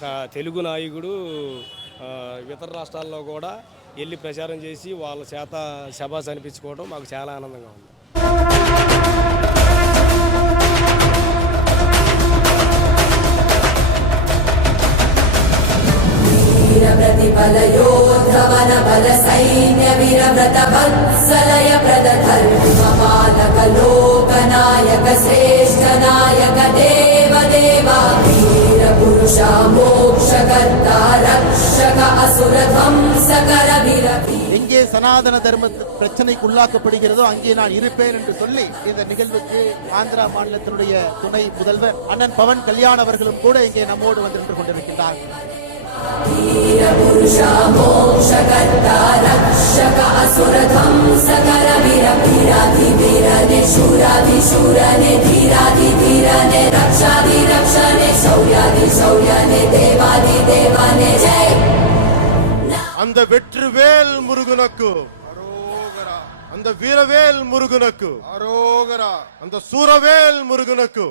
ఒక తెలుగు నాయకుడు ఇతర రాష్ట్రాల్లో కూడా వెళ్ళి ప్రచారం చేసి వాళ్ళ చేత శబాస్ అనిపించుకోవడం మాకు చాలా ఆనందంగా ఉంది. प्रतिबल योद्धवन बल सैन्य वीरव्रत वत्सलय प्रदधर्मपालक लोकनायक श्रेष्ठ नायक देव देवा वीर पुरुषा मोक्षकर्ता रक्षक असुर ध्वंसकर विरति. எங்கே சனாதன தர்ம பிரச்சனைக்கு உள்ளாக்கப்படுகிறதோ அங்கே நான் இருப்பேன் என்று சொல்லி இந்த நிகழ்வுக்கு ஆந்திரா மாநிலத்தினுடைய துணை முதல்வர் அண்ணன் பவன் கல்யாண் அவர்களும் கூட இங்கே நம்மோடு வந்து நின்று கொண்டிருக்கின்றார். वीर पुरुषा मोक्षकर्ता रक्षक असुर ध्वंसकर वीराधि वीरने शूराधि शूरने धीराधि धीरने रक्षाधि रक्षणे शौर्याधि शौर्यने देवाधि देवाने जय. அந்த வெற்றிவேல் முருகனுக்கு அந்த வீரவேல் முருகனுக்கு அந்த சூரவேல் முருகனுக்கு